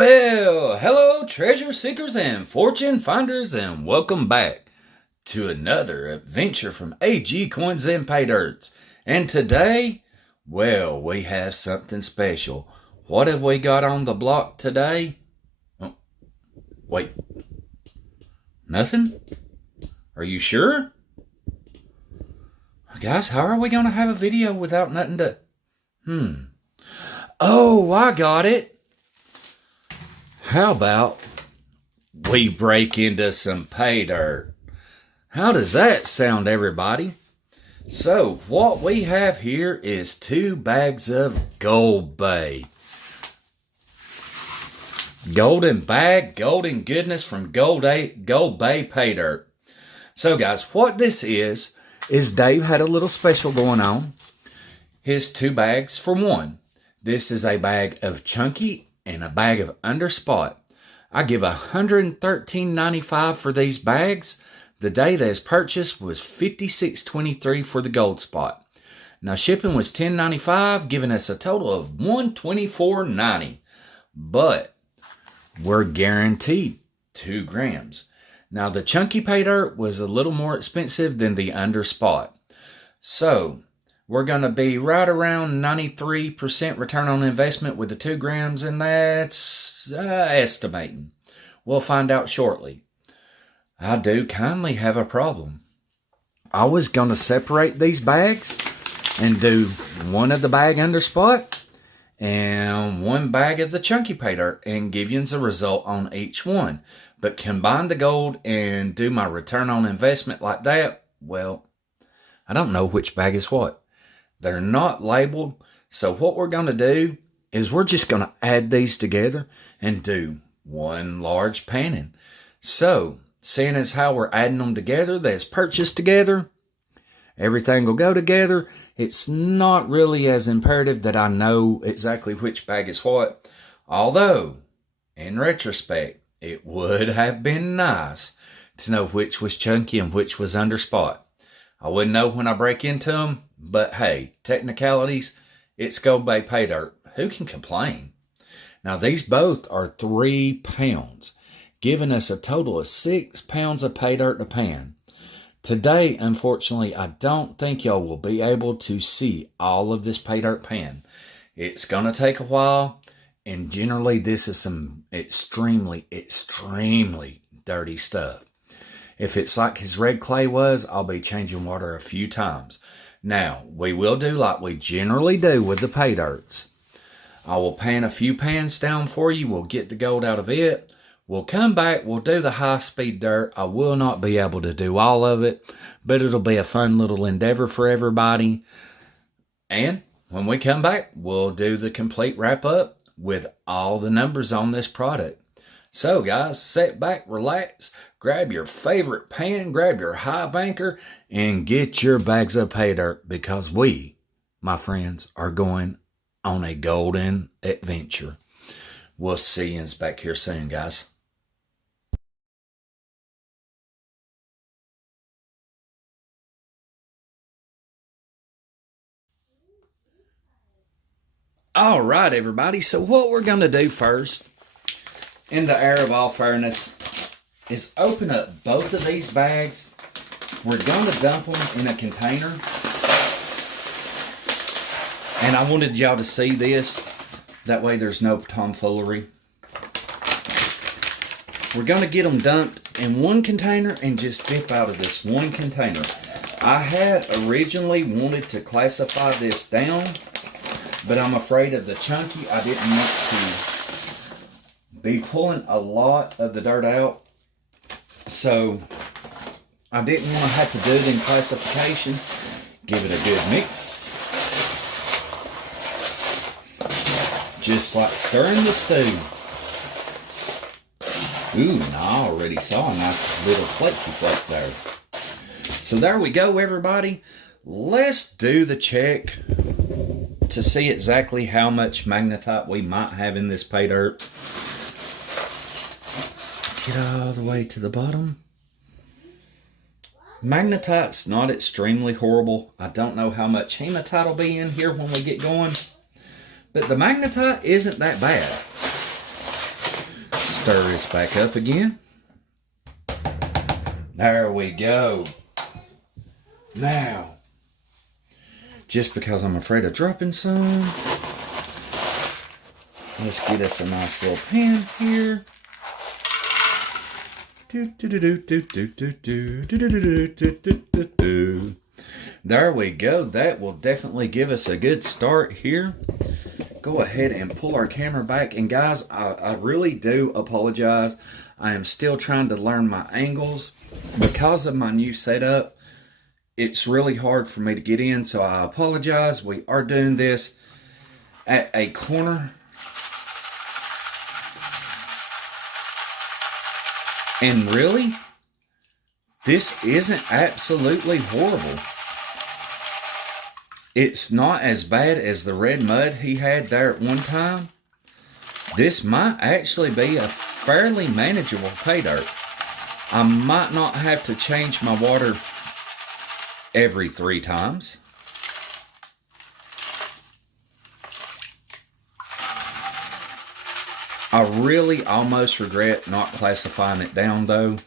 Well, hello, treasure seekers and fortune finders, and welcome back to another adventure from AG Coins and Paydirts. And today, well, we have something special. What have we got on the block today? Oh, wait, nothing? Are you sure? Guys, how are we going to have a video without nothing to... Oh, I got it. How about we break into some pay dirt? How does that sound, everybody? So, what we have here is 2 bags of Goldbay. Golden bag, golden goodness from Goldbay Paydirt. So, guys, what this is Dave had a little special going on. His 2 bags for 1. This is a bag of chunky and a bag of underspot. I give $113.95 for these bags. The day that is purchased was $56.23 for the gold spot. Now shipping was $10.95, giving us a total of $124.90. But we're guaranteed 2 grams. Now the chunky pay dirt was a little more expensive than the underspot. So we're going to be right around 93% return on investment with the 2 grams, and that's estimating. We'll find out shortly. I do kindly have a problem. I was going to separate these bags and do 1 of the bag underspot and 1 bag of the chunky pay dirt and give you a result on each one. But combine the gold and do my return on investment like that, well, I don't know which bag is what. They're not labeled. So what we're going to do is we're just going to add these together and do 1 large panning. So, seeing as how we're adding them together, that's purchased together, everything will go together. It's not really as imperative that I know exactly which bag is what. Although, in retrospect, it would have been nice to know which was chunky and which was underspot. I wouldn't know when I break into them, but hey, technicalities, it's Goldbay Paydirt. Who can complain? Now, these both are 3 pounds, giving us a total of 6 pounds of pay dirt to pan. Today, unfortunately, I don't think y'all will be able to see all of this pay dirt pan. It's going to take a while, and generally, this is some extremely dirty stuff. If it's like his red clay was, I'll be changing water a few times. Now, we will do like we generally do with the pay dirts. I will pan a few pans down for you. We'll get the gold out of it. We'll come back. We'll do the high-speed dirt. I will not be able to do all of it, but it'll be a fun little endeavor for everybody. And when we come back, we'll do the complete wrap-up with all the numbers on this product. So, guys, sit back, relax, grab your favorite pan, grab your high banker, and get your bags of pay dirt because we, my friends, are going on a golden adventure. We'll see you back here soon, guys. All right, everybody. So what we're going to do first, in the air of all fairness, is open up both of these bags. We're going to dump them in a container. And I wanted y'all to see this. That way there's no tomfoolery. We're going to get them dumped in 1 container and just dip out of this 1 container. I had originally wanted to classify this down, but I'm afraid of the chunky. I didn't want to be pulling a lot of the dirt out, so I didn't want to have to do it in classifications. Give it a good mix, just like stirring the stew. Ooh, and I already saw a nice little flaky flake there. So there we go, everybody. Let's do the check to see exactly how much magnetite we might have in this pay dirt. Get all the way to the bottom. Magnetite's not extremely horrible. I don't know how much hematite will be in here when we get going, but the magnetite isn't that bad. Stir this back up again. There we go. Now, just because I'm afraid of dropping some, let's get us a nice little pan here. There we go. That will definitely give us a good start here. Go ahead and pull our camera back. And guys, I really do apologize. I am still trying to learn my angles. Because of my new setup, it's really hard for me to get in, so I apologize. We are doing this at a corner. And really, this isn't absolutely horrible. It's not as bad as the red mud he had there at one time. This might actually be a fairly manageable pay dirt. I might not have to change my water every 3 times. I really almost regret not classifying it down though.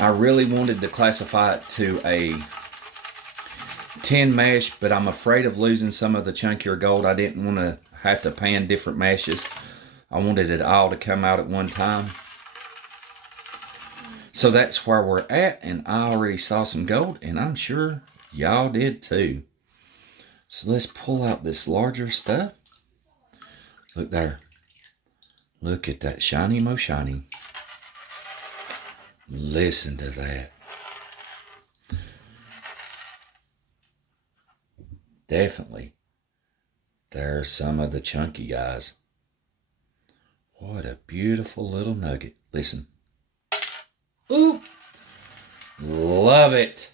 I really wanted to classify it to a 10 mesh, but I'm afraid of losing some of the chunkier gold. I didn't want to have to pan different meshes. I wanted it all to come out at one time. So that's where we're at, and I already saw some gold, and I'm sure y'all did too. So let's pull out this larger stuff. Look there. Look at that shiny mo shiny. Listen to that. Definitely. There's some of the chunky guys. What a beautiful little nugget. Listen. Ooh. Love it.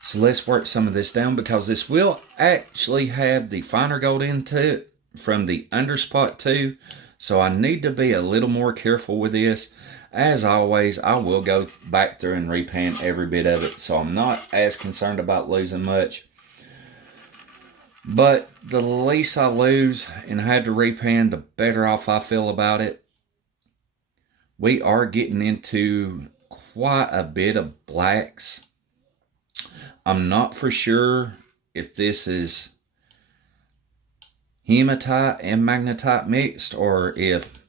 So let's work some of this down, because this will actually have the finer gold into it from the underspot too. So I need to be a little more careful with this. As always, I will go back through and repan every bit of it, so I'm not as concerned about losing much. But the least I lose and have to repan, the better off I feel about it. We are getting into quite a bit of blacks. I'm not for sure if this is hematite and magnetite mixed, or if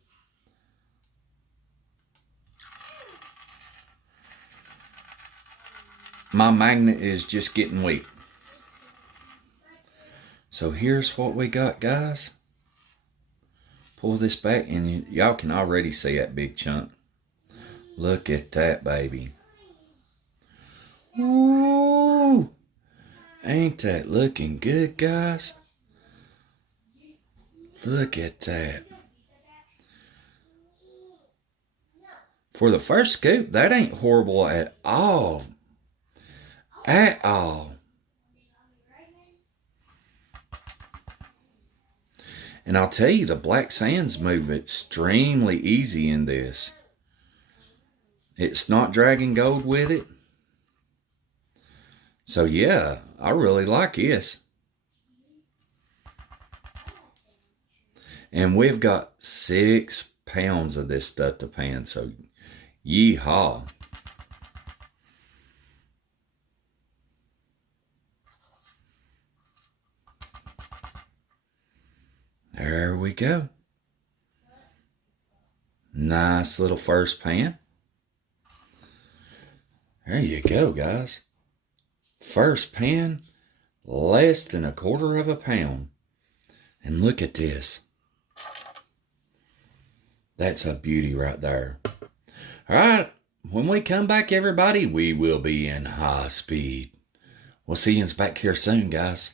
my magnet is just getting weak. So here's what we got, guys. Pull this back and y'all can already see that big chunk. Look at that, baby. Ooh, ain't that looking good, guys? Look at that. For the first scoop, that ain't horrible at all. At all. And I'll tell you, the black sands move extremely easy in this. It's not dragging gold with it. So yeah, I really like this. And we've got 6 pounds of this stuff to pan, so yeehaw. There we go. Nice little first pan. There you go, guys. First pan, less than 1/4 of a pound. And look at this. That's a beauty right there. All right, when we come back, everybody, we will be in high speed. We'll see you back here soon, guys.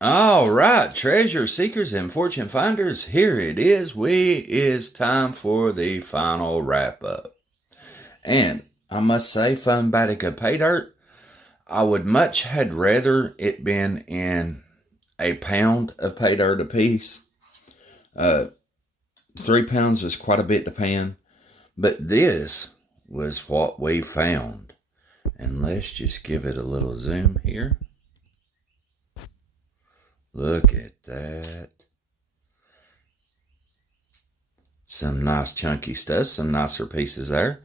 All right, treasure seekers and fortune finders, here it is. It's time for the final wrap up. And I must say, fun bag of pay dirt, I would much had rather it been in a pound of pay dirt a piece. 3 pounds is quite a bit to pan, but this was what we found. And let's just give it a little zoom here. Look at that. Some nice chunky stuff, some nicer pieces there.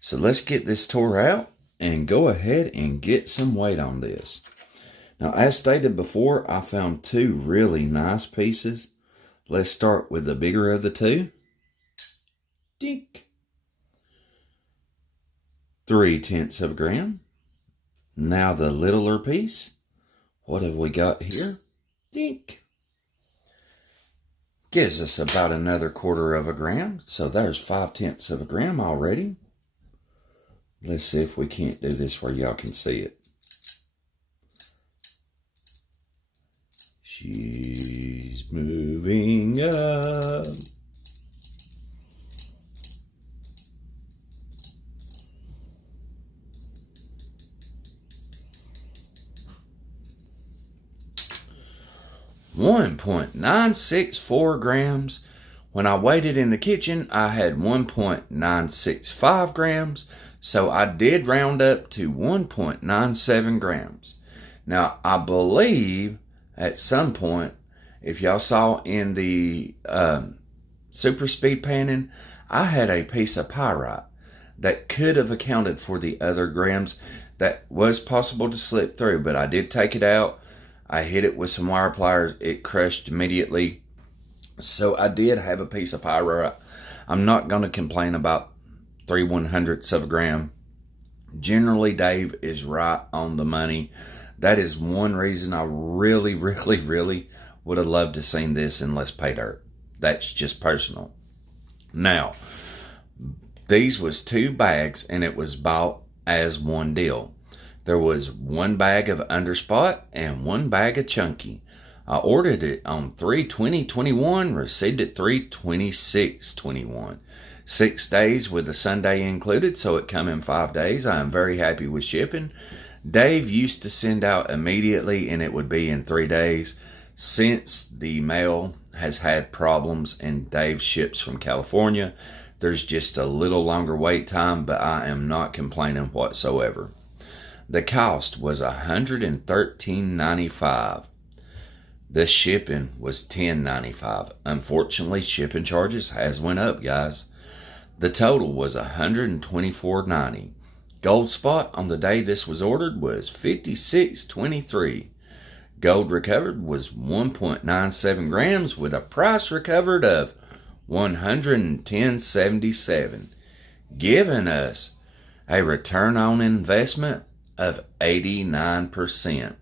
So let's get this tore out and go ahead and get some weight on this. Now, as stated before, I found 2 really nice pieces. Let's start with the bigger of the 2. Dink. 3/10 of a gram. Now the littler piece. What have we got here? Dink. Gives us about another 1/4 of a gram. So there's 5/10 of a gram already. Let's see if we can't do this where y'all can see it. She's moving up. .964 grams. When I weighed it in the kitchen, I had 1.965 grams. So I did round up to 1.97 grams. Now, I believe at some point, if y'all saw in the super speed panning, I had a piece of pyrite that could have accounted for the other grams that was possible to slip through, but I did take it out. I hit it with some wire pliers. It crushed immediately. So I did have a piece of pyrite. I'm not going to complain about 3/100ths of a gram. Generally, Dave is right on the money. That is one reason I really would have loved to seen this in less pay dirt. That's just personal. Now, these was 2 bags and it was bought as one deal. There was 1 bag of underspot and 1 bag of chunky. I ordered it on 3/20/21, received it 3/26/21. 6 days with the Sunday included, so it come in 5 days. I am very happy with shipping. Dave used to send out immediately and it would be in 3 days. Since the mail has had problems and Dave ships from California, there's just a little longer wait time, but I am not complaining whatsoever. The cost was $113.95. The shipping was $10.95. Unfortunately, shipping charges has went up, guys. The total was $124.90. Gold spot on the day this was ordered was 56.23. Gold recovered was 1.97 grams with a price recovered of $110.77, giving us a return on investment of 89%.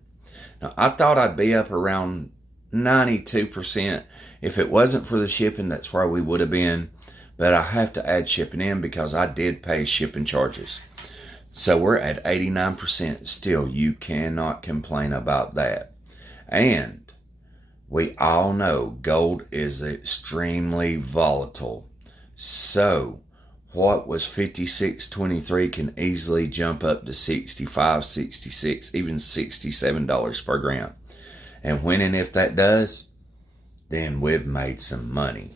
Now, I thought I'd be up around 92%. If it wasn't for the shipping, that's where we would have been. But I have to add shipping in because I did pay shipping charges. So we're at 89%. Still, you cannot complain about that. And we all know gold is extremely volatile. So what was 56.23 can easily jump up to 65, 66, even $67 per gram. And when and if that does, then we've made some money.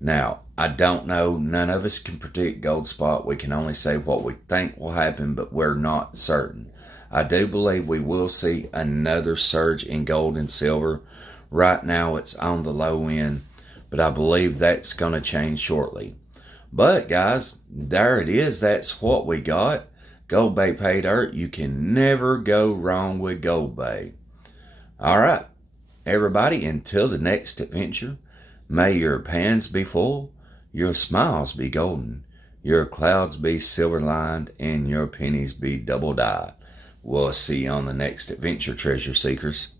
Now, I don't know. None of us can predict gold spot. We can only say what we think will happen, but we're not certain. I do believe we will see another surge in gold and silver. Right now, it's on the low end, but I believe that's going to change shortly. But, guys, there it is. That's what we got. Goldbay Paydirt. You can never go wrong with Goldbay. All right, everybody, until the next adventure, may your pans be full, your smiles be golden, your clouds be silver-lined, and your pennies be double-dyed. We'll see you on the next adventure, treasure seekers.